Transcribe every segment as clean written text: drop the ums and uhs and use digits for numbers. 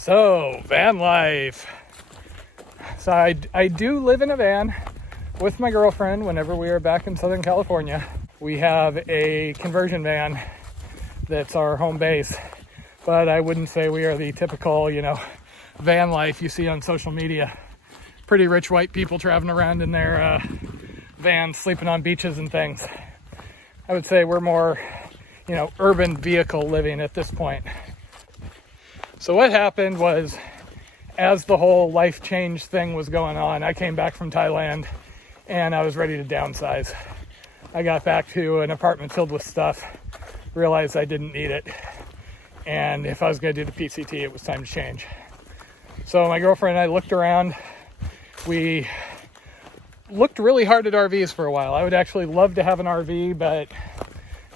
So, van life. So I do live in a van with my girlfriend whenever we are back in Southern California. We have a conversion van that's our home base, but I wouldn't say we are the typical, van life you see on social media. Pretty rich white people traveling around in their vans, sleeping on beaches and things. I would say we're more, urban vehicle living at this point. So what happened was, as the whole life change thing was going on, I came back from Thailand and I was ready to downsize. I got back to an apartment filled with stuff, realized I didn't need it, and if I was going to do the PCT, it was time to change. So my girlfriend and I looked around. We looked really hard at RVs for a while. I would actually love to have an RV, but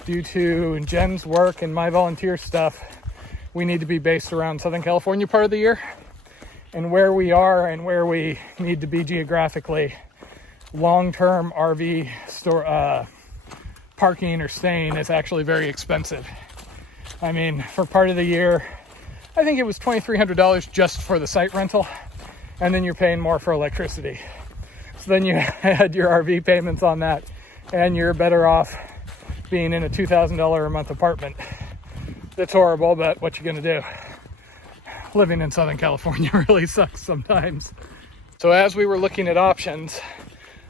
due to Jen's work and my volunteer stuff, we need to be based around Southern California part of the year. And where we are and where we need to be geographically, long-term RV store parking or staying is actually very expensive. I mean, for part of the year, I think it was $2,300 just for the site rental, and then you're paying more for electricity. So then you add your RV payments on that, and you're better off being in a $2,000 a month apartment. It's horrible, but what you gonna do? Living in Southern California really sucks sometimes. So as we were looking at options,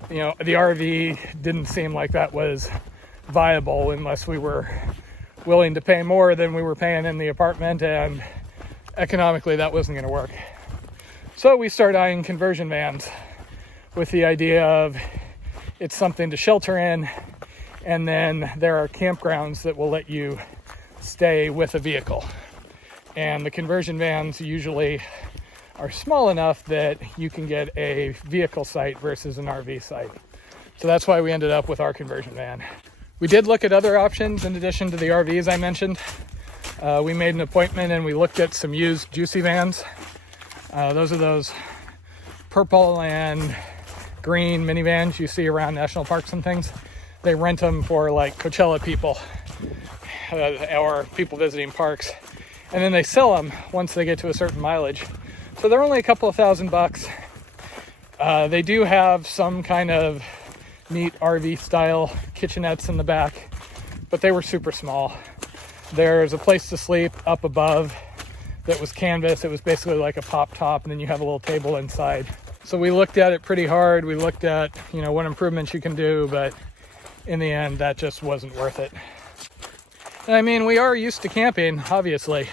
the RV didn't seem like that was viable unless we were willing to pay more than we were paying in the apartment, and economically that wasn't gonna work. So we started eyeing conversion vans with the idea of it's something to shelter in, and then there are campgrounds that will let you stay with a vehicle. And the conversion vans usually are small enough that you can get a vehicle site versus an RV site. So that's why we ended up with our conversion van. We did look at other options in addition to the RVs I mentioned. We made an appointment and we looked at some used Juicy vans. Those are those purple and green minivans you see around national parks and things. They rent them for like Coachella people or people visiting parks, and then they sell them once they get to a certain mileage. So they're only a couple of $1,000. They do have some kind of neat RV style kitchenettes in the back, but they were super small. There's a place to sleep up above that was canvas. It was basically like a pop top, and then you have a little table inside. So we looked at it pretty hard. We looked at, what improvements you can do, but in the end, that just wasn't worth it. And I mean, we are used to camping, obviously.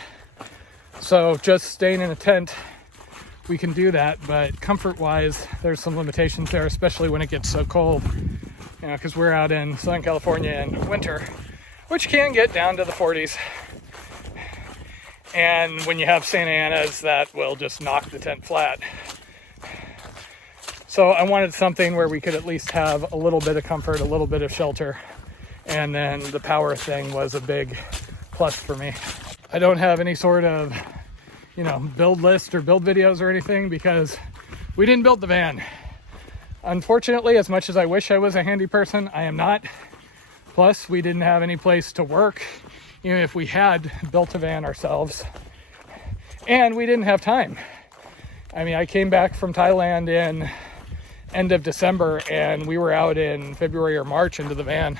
So just staying in a tent, we can do that, but comfort-wise, there's some limitations there, especially when it gets so cold. Because we're out in Southern California in winter, which can get down to the 40s. And when you have Santa Anas, that will just knock the tent flat. So I wanted something where we could at least have a little bit of comfort, a little bit of shelter, and then the power thing was a big plus for me. I don't have any sort of, build list or build videos or anything because we didn't build the van. Unfortunately, as much as I wish I was a handy person, I am not. Plus, we didn't have any place to work, even if we had built a van ourselves. And we didn't have time. I mean, I came back from Thailand in end of December, and we were out in February or March into the van.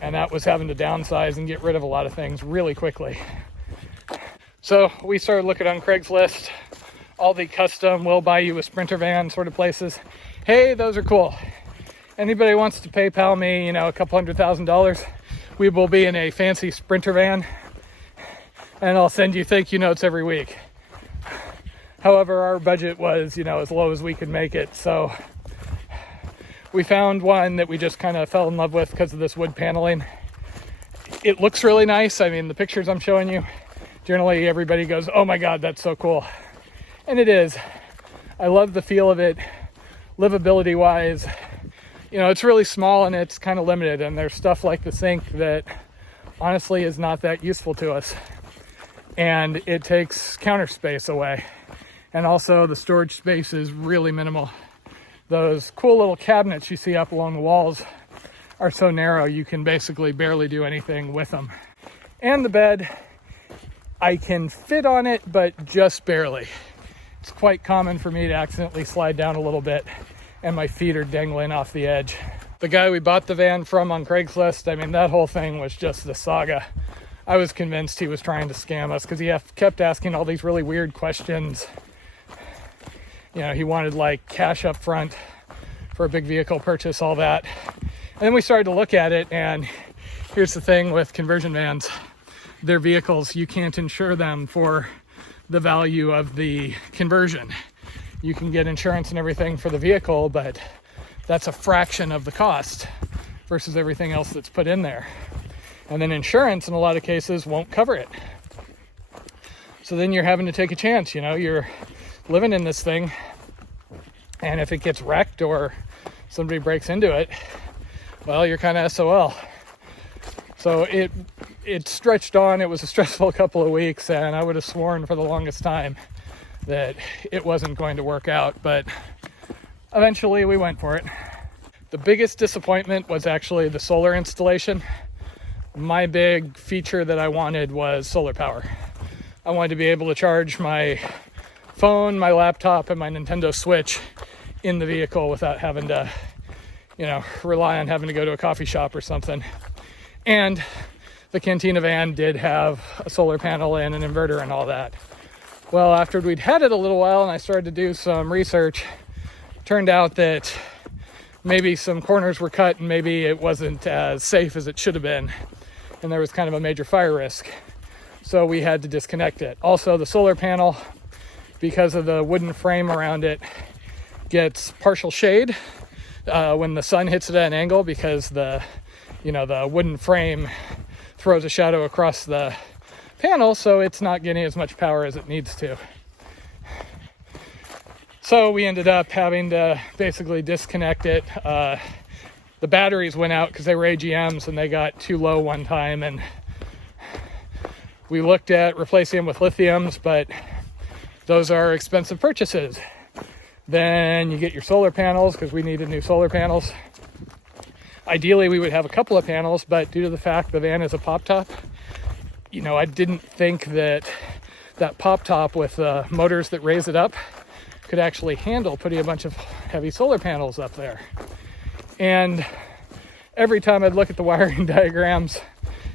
And that was having to downsize and get rid of a lot of things really quickly. So we started looking on Craigslist, all the custom, we'll buy you a Sprinter van sort of places. Hey, those are cool. Anybody wants to PayPal me, a couple $100,000, we will be in a fancy Sprinter van, and I'll send you thank you notes every week. However, our budget was, as low as we could make it. So we found one that we just kind of fell in love with because of this wood paneling. It looks really nice. I mean, the pictures I'm showing you, generally everybody goes, oh my God, that's so cool. And it is. I love the feel of it. Livability wise, it's really small and it's kind of limited. And there's stuff like the sink that honestly is not that useful to us. And it takes counter space away. And also the storage space is really minimal. Those cool little cabinets you see up along the walls are so narrow you can basically barely do anything with them. And the bed, I can fit on it, but just barely. It's quite common for me to accidentally slide down a little bit and my feet are dangling off the edge. The guy we bought the van from on Craigslist, I mean, that whole thing was just the saga. I was convinced he was trying to scam us because he kept asking all these really weird questions. You know, he wanted like cash up front for a big vehicle purchase, all that. And then we started to look at it, and here's the thing with conversion vans. Their vehicles, you can't insure them for the value of the conversion. You can get insurance and everything for the vehicle, but that's a fraction of the cost versus everything else that's put in there. And then insurance in a lot of cases won't cover it. So then you're having to take a chance, you know, you're living in this thing, and if it gets wrecked or somebody breaks into it, well, you're kind of SOL. So it stretched on. It was a stressful couple of weeks, and I would have sworn for the longest time that it wasn't going to work out, but eventually we went for it. The biggest disappointment was actually the solar installation. My big feature that I wanted was solar power. I wanted to be able to charge my phone, my laptop, and my Nintendo Switch in the vehicle without having to, you know, rely on having to go to a coffee shop or something. And the Cantina van did have a solar panel and an inverter and all that. Well, after we'd had it a little while and I started to do some research, turned out that maybe some corners were cut and maybe it wasn't as safe as it should have been. And there was kind of a major fire risk. So we had to disconnect it. Also, the solar panel, because of the wooden frame around it, gets partial shade when the sun hits it at an angle, because the wooden frame throws a shadow across the panel, so it's not getting as much power as it needs to. So we ended up having to basically disconnect it. The batteries went out because they were AGMs and they got too low one time, and we looked at replacing them with lithiums, but those are expensive purchases. Then you get your solar panels, because we needed new solar panels. Ideally, we would have a couple of panels, but due to the fact the van is a pop top, you know, I didn't think that pop top with motors that raise it up could actually handle putting a bunch of heavy solar panels up there. And every time I'd look at the wiring diagrams,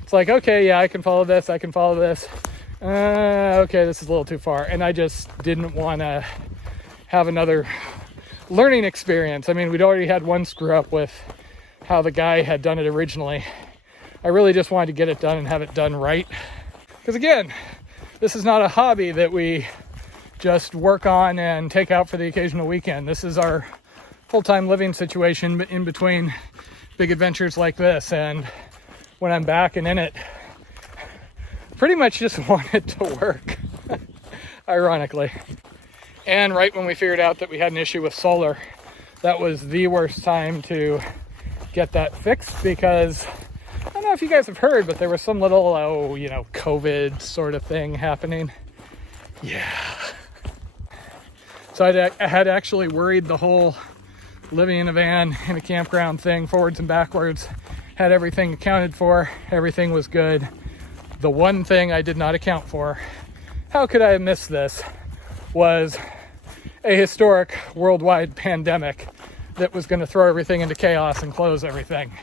it's like, okay, yeah, I can follow this. Okay, this is a little too far. And I just didn't want to have another learning experience. I mean, we'd already had one screw up with how the guy had done it originally. I really just wanted to get it done and have it done right. Because again, this is not a hobby that we just work on and take out for the occasional weekend. This is our full-time living situation in between big adventures like this. And when I'm back and in it, pretty much just want it to work, ironically. And right when we figured out that we had an issue with solar, that was the worst time to get that fixed, because I don't know if you guys have heard, but there was some little, COVID sort of thing happening. Yeah. So I had actually worried the whole living in a van in a campground thing, forwards and backwards, had everything accounted for, everything was good. The one thing I did not account for, how could I have missed this, was a historic worldwide pandemic that was going to throw everything into chaos and close everything.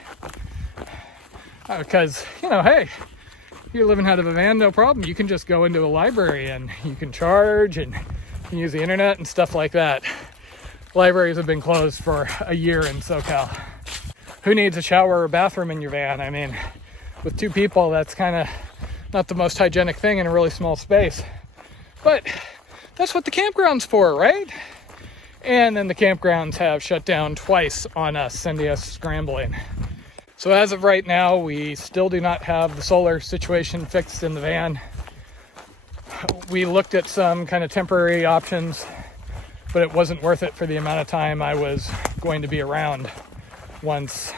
Because, hey, you're living out of a van, no problem. You can just go into a library and you can charge and you can use the internet and stuff like that. Libraries have been closed for a year in SoCal. Who needs a shower or bathroom in your van? I mean, with two people, that's kind of not the most hygienic thing in a really small space. But that's what the campground's for, right? And then the campgrounds have shut down twice on us, sending us scrambling. So as of right now, we still do not have the solar situation fixed in the van. We looked at some kind of temporary options, but it wasn't worth it for the amount of time I was going to be around once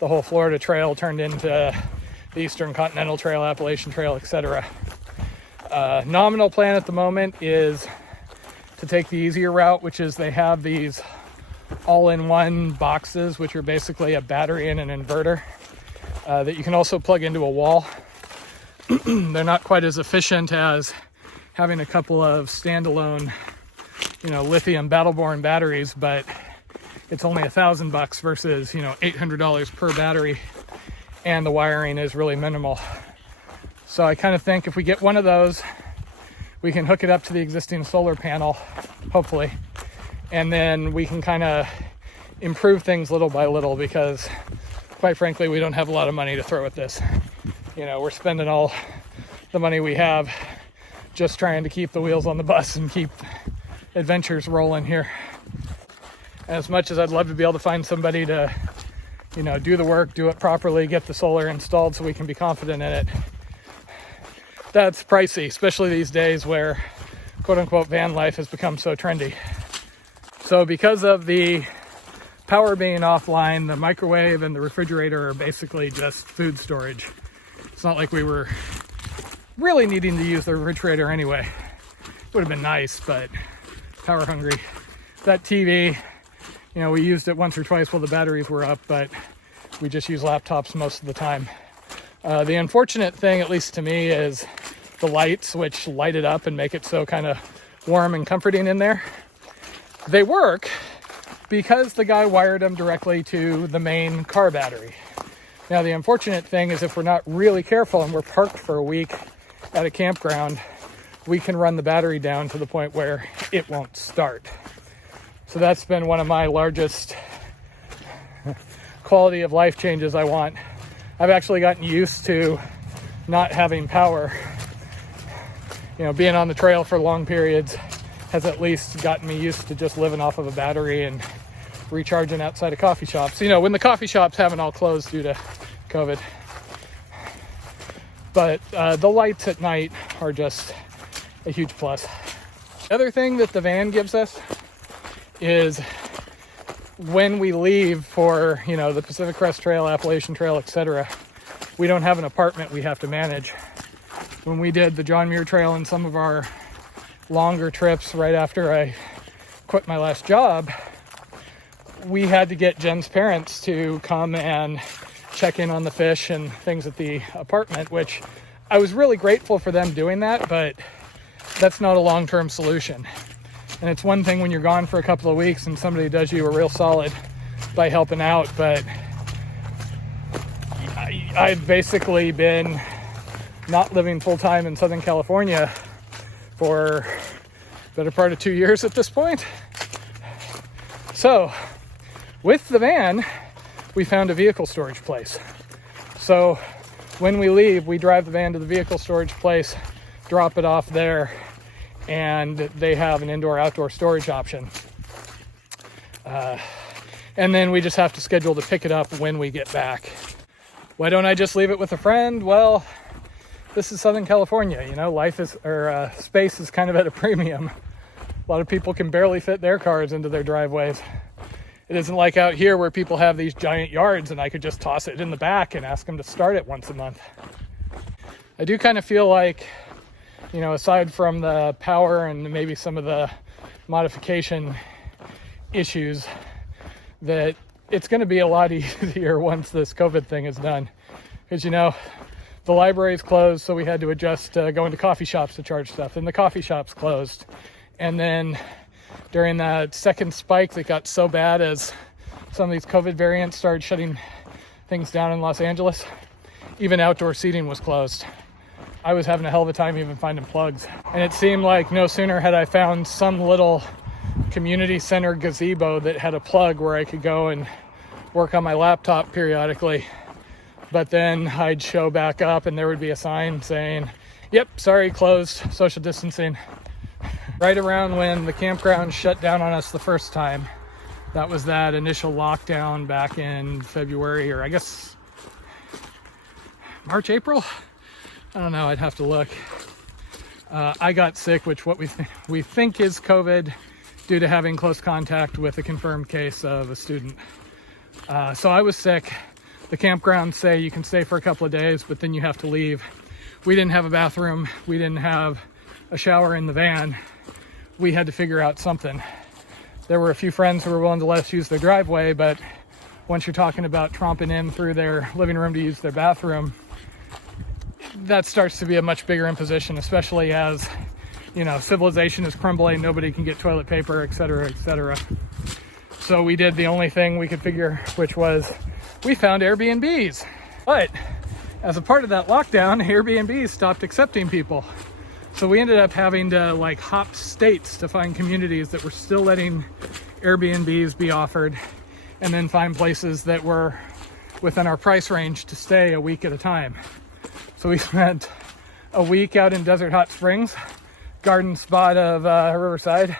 the whole Florida Trail turned into the Eastern Continental Trail, Appalachian Trail, etc. Nominal plan at the moment is to take the easier route, which is they have these all-in-one boxes, which are basically a battery and an inverter that you can also plug into a wall. They're not quite as efficient as having a couple of standalone, lithium Battleborn batteries, but it's only $1,000 versus, $800 per battery, and the wiring is really minimal. So I kind of think if we get one of those, we can hook it up to the existing solar panel, hopefully, and then we can kind of improve things little by little, because quite frankly, we don't have a lot of money to throw at this. We're spending all the money we have just trying to keep the wheels on the bus and keep adventures rolling here. As much as I'd love to be able to find somebody to, do the work, do it properly, get the solar installed so we can be confident in it, that's pricey, especially these days where quote unquote van life has become so trendy. So because of the power being offline, the microwave and the refrigerator are basically just food storage. It's not like we were really needing to use the refrigerator anyway. It would have been nice, but power hungry. That TV, we used it once or twice while the batteries were up, but we just use laptops most of the time. The unfortunate thing, at least to me, is the lights, which light it up and make it so kind of warm and comforting in there. They work because the guy wired them directly to the main car battery. Now, the unfortunate thing is if we're not really careful and we're parked for a week at a campground, we can run the battery down to the point where it won't start. So that's been one of my largest quality of life changes I want. I've actually gotten used to not having power. Being on the trail for long periods has at least gotten me used to just living off of a battery and recharging outside of coffee shops. When the coffee shops haven't all closed due to COVID. But the lights at night are just a huge plus. The other thing that the van gives us is when we leave for, the Pacific Crest Trail, Appalachian Trail, etc., we don't have an apartment we have to manage. When we did the John Muir Trail and some of our longer trips right after I quit my last job, we had to get Jen's parents to come and check in on the fish and things at the apartment, which I was really grateful for them doing that, but that's not a long-term solution. And it's one thing when you're gone for a couple of weeks and somebody does you a real solid by helping out, but I've basically been not living full-time in Southern California for the better part of 2 years at this point. So with the van, we found a vehicle storage place. So when we leave, we drive the van to the vehicle storage place, drop it off there, and they have an indoor-outdoor storage option. And then we just have to schedule to pick it up when we get back. Why don't I just leave it with a friend? Well, this is Southern California, space is kind of at a premium. A lot of people can barely fit their cars into their driveways. It isn't like out here where people have these giant yards and I could just toss it in the back and ask them to start it once a month. I do kind of feel like, aside from the power and maybe some of the modification issues, that it's going to be a lot easier once this COVID thing is done. Because, the library's closed, so we had to adjust going to coffee shops to charge stuff. And the coffee shops closed. And then during that second spike that got so bad as some of these COVID variants started shutting things down in Los Angeles, even outdoor seating was closed. I was having a hell of a time even finding plugs. And it seemed like no sooner had I found some little community center gazebo that had a plug where I could go and work on my laptop periodically. But then I'd show back up and there would be a sign saying, "Yep, sorry, closed, social distancing." Right around when the campground shut down on us the first time, that was that initial lockdown back in February, or I guess March, April? I don't know, I'd have to look. I got sick, which we think is COVID due to having close contact with a confirmed case of a student. So I was sick. The campgrounds say you can stay for a couple of days, but then you have to leave. We didn't have a bathroom. We didn't have a shower in the van. We had to figure out something. There were a few friends who were willing to let us use their driveway, but once you're talking about tromping in through their living room to use their bathroom, that starts to be a much bigger imposition, especially as, you know, civilization is crumbling, nobody can get toilet paper, etc., etc. So we did the only thing we could figure, which was we found Airbnbs. But as a part of that lockdown, Airbnbs stopped accepting people. So we ended up having to like hop states to find communities that were still letting Airbnbs be offered, and then find places that were within our price range to stay a week at a time. So we spent a week out in Desert Hot Springs, garden spot of Riverside,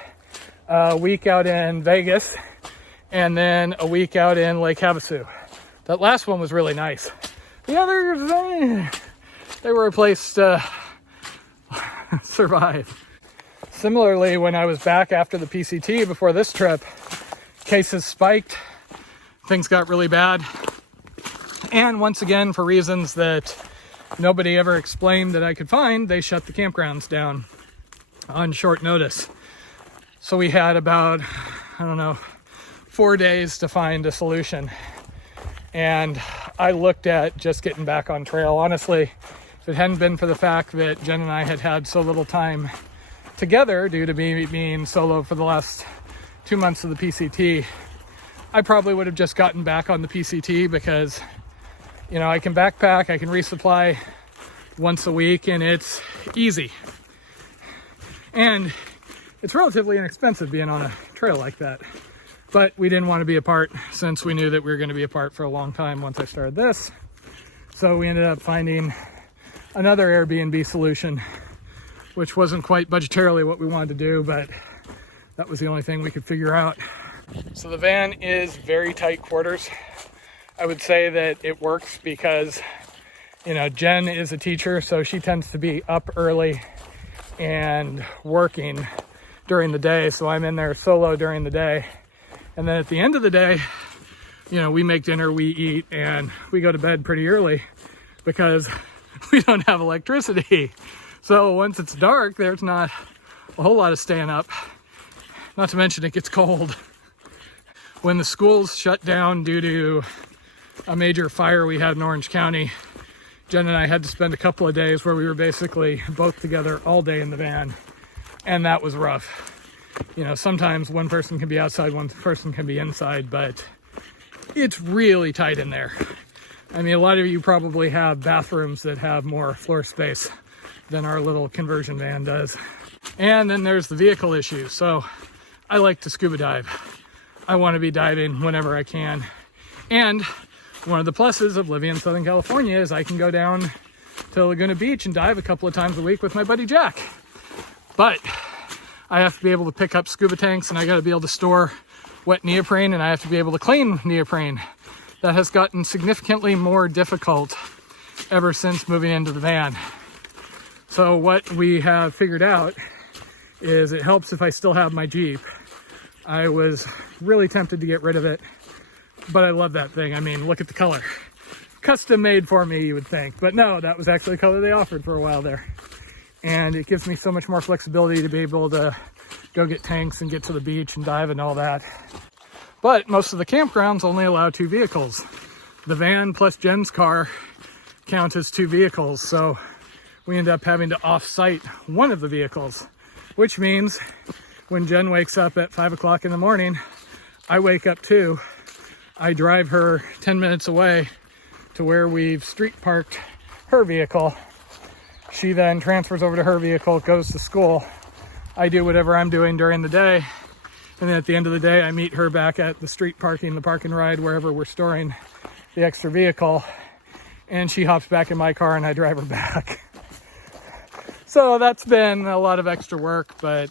a week out in Vegas, and then a week out in Lake Havasu. That last one was really nice. The others, they were a place to survive. Similarly, when I was back after the PCT before this trip, cases spiked, things got really bad. And once again, for reasons that nobody ever explained that I could find, they shut the campgrounds down on short notice. So we had about, 4 days to find a solution. And I looked at just getting back on trail. Honestly, if it hadn't been for the fact that Jen and I had had so little time together due to me being solo for the last 2 months of the PCT, I probably would have just gotten back on the PCT because, you know, I can backpack, I can resupply once a week, and it's easy. And it's relatively inexpensive being on a trail like that. But we didn't want to be apart since we knew that we were going to be apart for a long time once I started this. So we ended up finding another Airbnb solution, which wasn't quite budgetarily what we wanted to do, but that was the only thing we could figure out. So the van is very tight quarters. I would say that it works because, you know, Jen is a teacher, so she tends to be up early and working during the day. So I'm in there solo during the day. And then at the end of the day, you know, we make dinner, we eat, and we go to bed pretty early because we don't have electricity. So once it's dark, there's not a whole lot of staying up. Not to mention it gets cold. When the schools shut down due to a major fire we had in Orange County, Jen and I had to spend a couple of days where we were basically both together all day in the van. And that was rough. You know, sometimes one person can be outside, one person can be inside, but it's really tight in there. I mean, a lot of you probably have bathrooms that have more floor space than our little conversion van does. And then there's the vehicle issue. So I like to scuba dive. I want to be diving whenever I can. And one of the pluses of living in Southern California is I can go down to Laguna Beach and dive a couple of times a week with my buddy Jack. But I have to be able to pick up scuba tanks, and I got to be able to store wet neoprene, and I have to be able to clean neoprene. That has gotten significantly more difficult ever since moving into the van. So what we have figured out is it helps if I still have my Jeep. I was really tempted to get rid of it, but I love that thing. I mean, look at the color. Custom made for me, you would think. But no, that was actually the color they offered for a while there. And it gives me so much more flexibility to be able to go get tanks and get to the beach and dive and all that. But most of the campgrounds only allow 2 vehicles. The van plus Jen's car count as 2 vehicles. So we end up having to off-site one of the vehicles, which means when Jen wakes up at 5 o'clock in the morning, I wake up too. I drive her 10 minutes away to where we've street parked her vehicle. She then transfers over to her vehicle, goes to school. I do whatever I'm doing during the day. And then at the end of the day, I meet her back at the street parking, the park and ride, wherever we're storing the extra vehicle. And she hops back in my car and I drive her back. So that's been a lot of extra work, but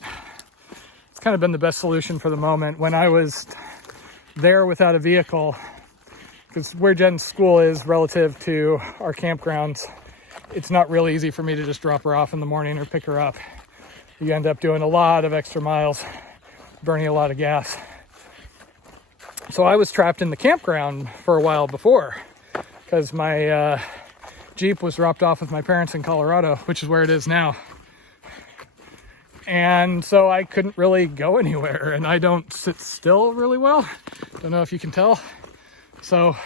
it's kind of been the best solution for the moment. When I was there without a vehicle, because where Jen's school is relative to our campgrounds, it's not really easy for me to just drop her off in the morning or pick her up. You end up doing a lot of extra miles, burning a lot of gas. So I was trapped in the campground for a while before because my Jeep was dropped off with my parents in Colorado, which is where it is now. And so I couldn't really go anywhere, and I don't sit still really well. Don't know if you can tell. So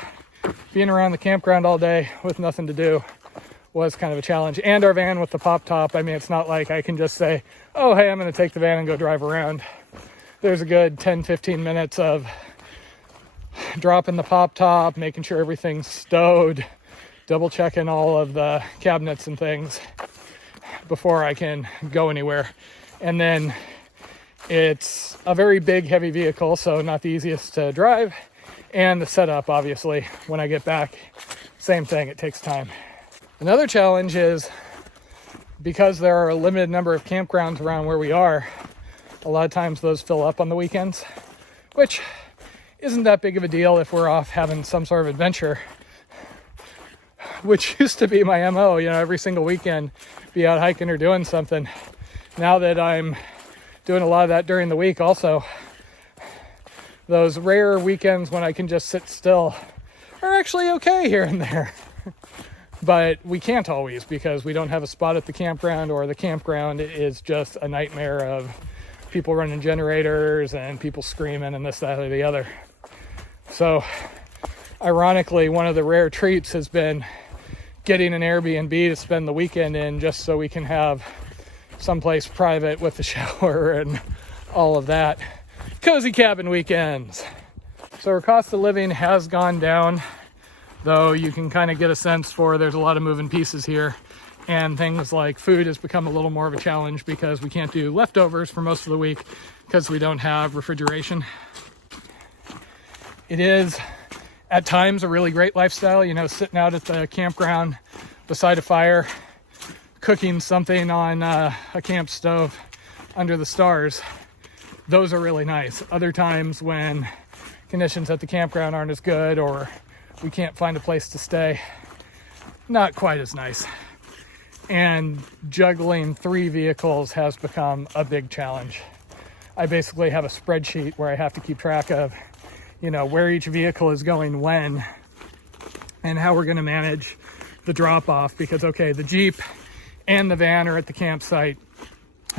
being around the campground all day with nothing to do was kind of a challenge. And our van with the pop top, I mean, it's not like I can just say, oh, hey, I'm going to take the van and go drive around. There's a good 10-15 minutes of dropping the pop top, making sure everything's stowed, double checking all of the cabinets and things before I can go anywhere. And then it's a very big, heavy vehicle, so not the easiest to drive. And the setup, obviously, when I get back, same thing, it takes time. Another challenge is because there are a limited number of campgrounds around where we are, a lot of times those fill up on the weekends, which isn't that big of a deal if we're off having some sort of adventure, which used to be my MO, every single weekend, be out hiking or doing something. Now that I'm doing a lot of that during the week also, those rare weekends when I can just sit still are actually okay here and there. But we can't always because we don't have a spot at the campground, or the campground is just a nightmare of people running generators and people screaming and this, that, or the other. So ironically, one of the rare treats has been getting an Airbnb to spend the weekend in, just so we can have someplace private with a shower and all of that. Cozy cabin weekends. So our cost of living has gone down, though you can kind of get a sense for there's a lot of moving pieces here, and things like food has become a little more of a challenge because we can't do leftovers for most of the week because we don't have refrigeration. It is at times a really great lifestyle, sitting out at the campground beside a fire, cooking something on a camp stove under the stars. Those are really nice. Other times when conditions at the campground aren't as good or we can't find a place to stay, not quite as nice. And juggling 3 vehicles has become a big challenge. I basically have a spreadsheet where I have to keep track of, where each vehicle is going when and how we're going to manage the drop off, because, okay, the Jeep and the van are at the campsite.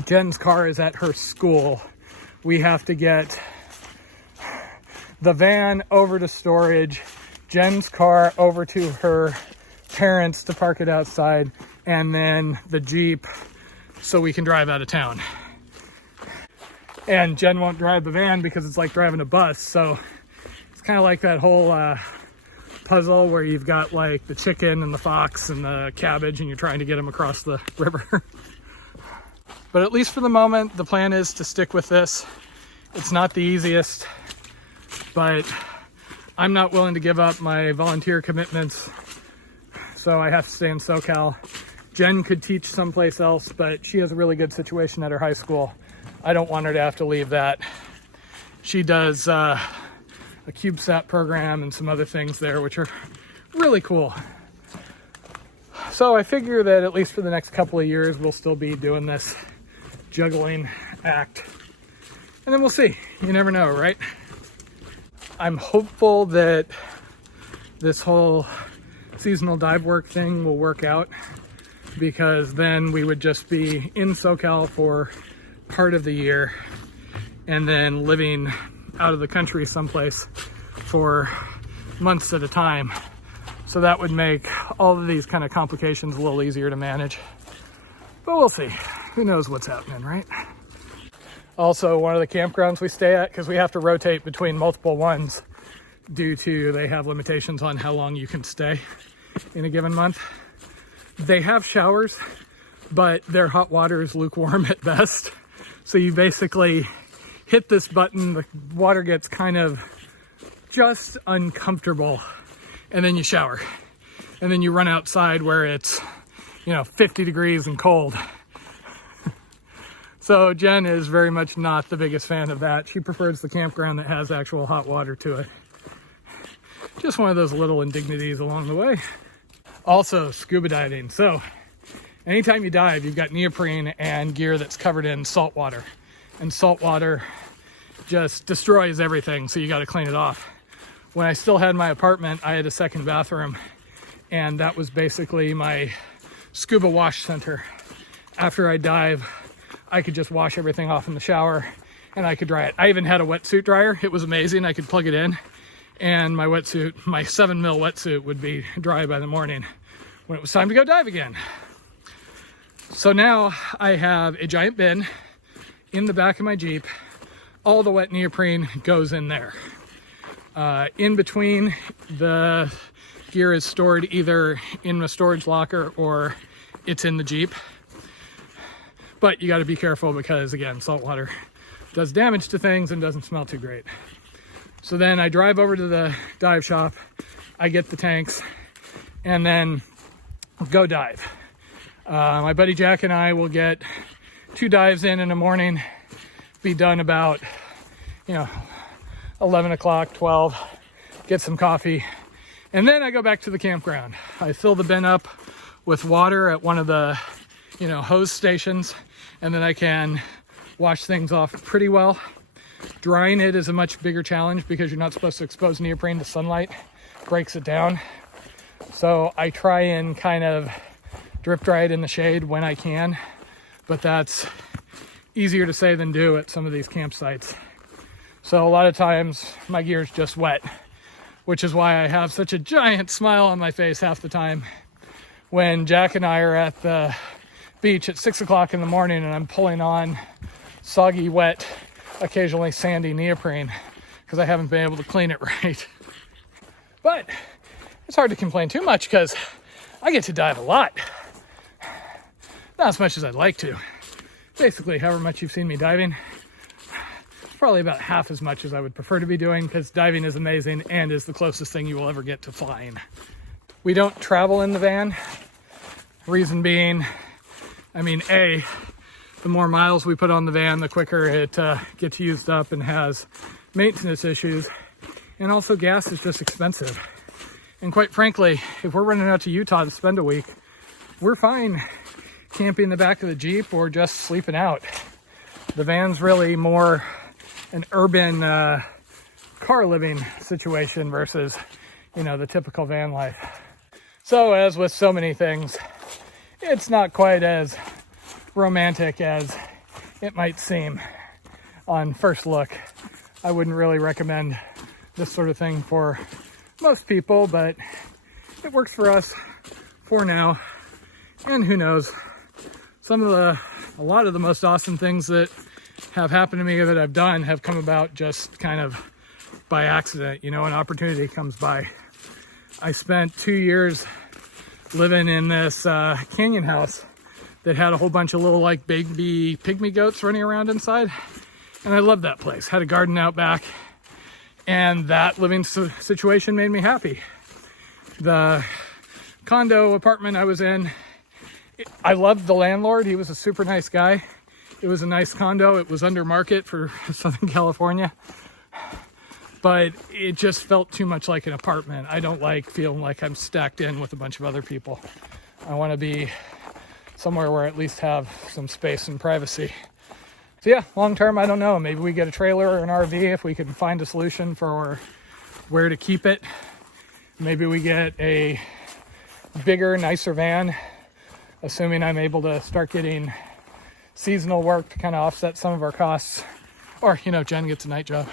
Jen's car is at her school. We have to get the van over to storage, Jen's car over to her parents to park it outside, and then the Jeep so we can drive out of town. And Jen won't drive the van because it's like driving a bus. So it's kind of like that whole puzzle where you've got like the chicken and the fox and the cabbage and you're trying to get them across the river. But at least for the moment, the plan is to stick with this. It's not the easiest, but I'm not willing to give up my volunteer commitments, so I have to stay in SoCal. Jen could teach someplace else, but she has a really good situation at her high school. I don't want her to have to leave that. She does a CubeSat program and some other things there, which are really cool. So I figure that at least for the next couple of years, we'll still be doing this juggling act. And then we'll see. You never know, right? I'm hopeful that this whole seasonal dive work thing will work out, because then we would just be in SoCal for part of the year and then living out of the country someplace for months at a time. So that would make all of these kind of complications a little easier to manage. But we'll see. Who knows what's happening, right? Also, one of the campgrounds we stay at, because we have to rotate between multiple ones due to they have limitations on how long you can stay in a given month. They have showers, but their hot water is lukewarm at best. So you basically hit this button, the water gets kind of just uncomfortable, and then you shower. And then you run outside where it's, 50 degrees and cold. So Jen is very much not the biggest fan of that. She prefers the campground that has actual hot water to it. Just one of those little indignities along the way. Also, scuba diving. So anytime you dive, you've got neoprene and gear that's covered in salt water. And salt water just destroys everything, so you got to clean it off. When I still had my apartment, I had a second bathroom, and that was basically my scuba wash center. After I dive, I could just wash everything off in the shower and I could dry it. I even had a wetsuit dryer. It was amazing. I could plug it in and my wetsuit, my 7 mil wetsuit, would be dry by the morning when it was time to go dive again. So now I have a giant bin in the back of my Jeep. All the wet neoprene goes in there. In between, the gear is stored either in a storage locker or it's in the Jeep. But you got to be careful because, again, salt water does damage to things and doesn't smell too great. So then I drive over to the dive shop, I get the tanks, and then go dive. My buddy Jack and I will get 2 dives in the morning, be done about, 11 o'clock, 12, get some coffee, and then I go back to the campground. I fill the bin up with water at one of the, hose stations, and then I can wash things off pretty well. Drying it is a much bigger challenge because you're not supposed to expose neoprene to sunlight. Breaks it down. So I try and kind of drip dry it in the shade when I can, but that's easier to say than do at some of these campsites. So a lot of times my gear is just wet, which is why I have such a giant smile on my face half the time when Jack and I are at the beach at 6 o'clock in the morning and I'm pulling on soggy, wet, occasionally sandy neoprene because I haven't been able to clean it right. But it's hard to complain too much because I get to dive a lot. Not as much as I'd like to. Basically, however much you've seen me diving, it's probably about half as much as I would prefer to be doing because diving is amazing and is the closest thing you will ever get to flying. We don't travel in the van. Reason being, the more miles we put on the van, the quicker it gets used up and has maintenance issues. And also gas is just expensive. And quite frankly, if we're running out to Utah to spend a week, we're fine camping in the back of the Jeep or just sleeping out. The van's really more an urban car living situation versus, the typical van life. So as with so many things, it's not quite as romantic as it might seem on first look. I wouldn't really recommend this sort of thing for most people, but it works for us for now. And who knows, a lot of the most awesome things that have happened to me that I've done have come about just kind of by accident. An opportunity comes by. I spent 2 years living in this canyon house that had a whole bunch of little baby pygmy goats running around inside. And I loved that place. Had a garden out back. And that living situation made me happy. The condo apartment I was in, I loved the landlord. He was a super nice guy. It was a nice condo. It was under market for Southern California. But it just felt too much like an apartment. I don't like feeling like I'm stacked in with a bunch of other people. I want to be somewhere where I at least have some space and privacy. So yeah, long term, I don't know. Maybe we get a trailer or an RV if we can find a solution for where to keep it. Maybe we get a bigger, nicer van, assuming I'm able to start getting seasonal work to kind of offset some of our costs. Or, Jen gets a night job.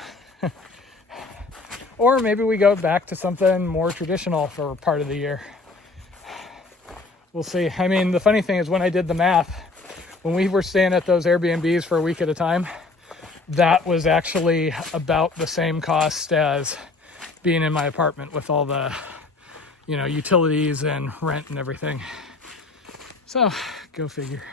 Or maybe we go back to something more traditional for part of the year. We'll see. The funny thing is when I did the math, when we were staying at those Airbnbs for a week at a time, that was actually about the same cost as being in my apartment with all the, utilities and rent and everything. So, go figure.